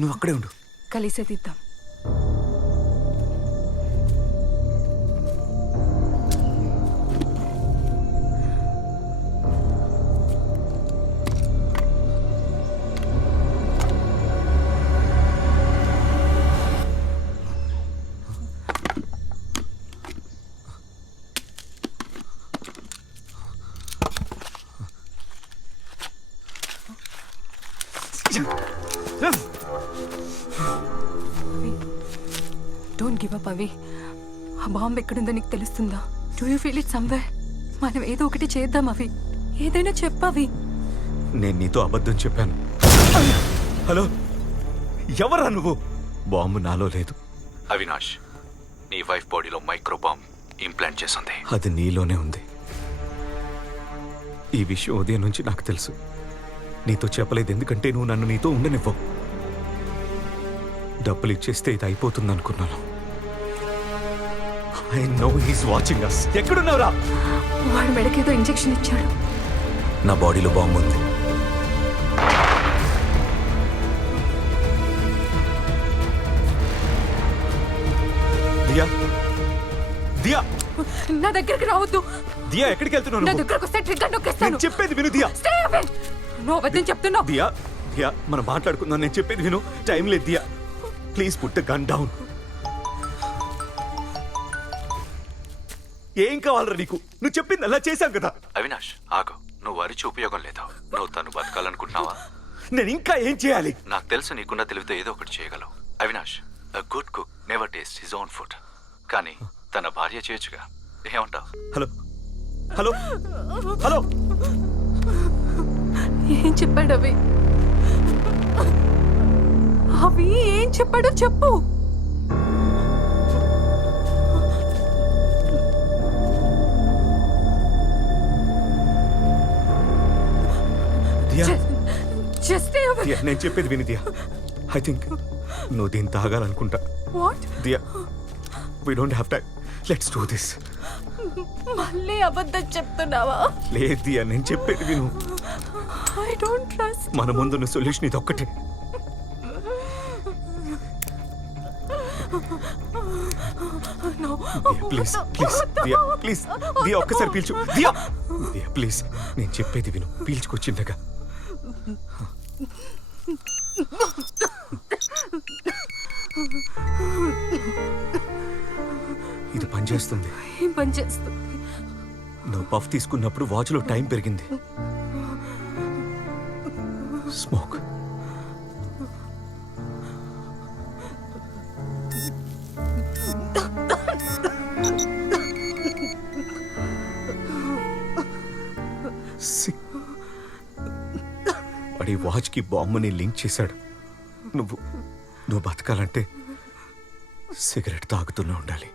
నువ్వు అక్కడే ఉండు. కలిసే తీద్దాం. డోంట్ గివ్ అప్ అవి. ఆ బాంబు ఎక్కడుందో నీకు తెలుస్తుందా? Do you feel it somewhere? మనం ఏదో ఒకటి చేద్దాం అవి. ఏదైనా చెప్పవి. నేను నీతో అబద్ధం చెప్పాను. హలో, ఎవరా నువ్వు? బాంబు నాలో లేదు. అవినాష్, నీ వైఫ్ బాడీలో మైక్రో బాంబ్ ఇంప్లాంట్ చేసింది. అది నీలోనే ఉంది. ఈ విషయం ఉదయం నుంచి నాకు తెలుసు. నీతో చెప్పలేదు ఎందుకంటే నువ్వు నన్ను నీతో ఉండనివ్వవు. డబ్బులు ఇచ్చేస్తే ఇది అయిపోతుంది అనుకున్నాను. I know he's watching us. ఎక్కడున్నావురా? వాడు మెడకేదో ఇంజెక్షన్ ఇచ్చాడు. నా బాడీలో బాంబు ఉంది. దియా, దియా, నా దగ్గరికి రావద్దు. దియా ఎక్కడికి వెళ్తున్నావు? నా దగ్గరకు వస్తే ట్రిగ్గర్ నొక్కేస్తాను. నేను చెప్పేది విను దియా. Stay away. నువ్వు అబద్ధం చెప్తున్నావు. దియా, దియా, మనం మాట్లాడుకుందాం. నేను చెప్పేది విను. టైం లేదు Diya. Please put the gun down. ఏం కావాలరా నీకు? నువ్వు చెప్పింది అలా చేశాం కదా. అవినాష్ ఆగు, నువ్వు అరిచి ఉపయోగం లేదు. నువ్వు తను బతకాలనుకుంటున్నావా? నేను ఇంకా ఏం చేయాలి? నాకు తెలుసు నీకున్న తెలివితో ఏదో ఒకటి చేయగలవు. Avinash, a good cook never tastes his own food. కానీ తన భార్య చేయొచ్చుగా. ఏమంటావు? Hello, hello, hello. ఏం చెప్పాడు అవి? అవి ఏం చెప్పాడో చెప్పు. దియా, నేను చెప్పేది విని దియా. ఐ థింక్ నువ్వు దీన్ని తాగాలనుకుంటా. What? Diya, we don't have time. Let's do this. మళ్ళీ అబద్ధం చెప్తున్నావా? లేదు దియా, నేను చెప్పేది విను. I don't trust. మన ముందున్న సొల్యూషన్ ఇది ఒక్కటే. No please please Diya, please Diya, ఒక్కసారి పీల్చు దియా. దియా ప్లీజ్, నేను చెప్పేది విను. పీల్చుకొచ్చిండగా. ఇది పనిచేస్తుంది. ఏం పని చేస్తుంది? నువ్వు పఫ్ తీసుకున్నప్పుడు వాచ్లో టైం పెరిగింది. స్మోక్. వాడి వాచ్కి బాంబుని లింక్ చేశాడు. నువ్వు బతకాలంటే సిగరెట్ తాగుతూనే ఉండాలి.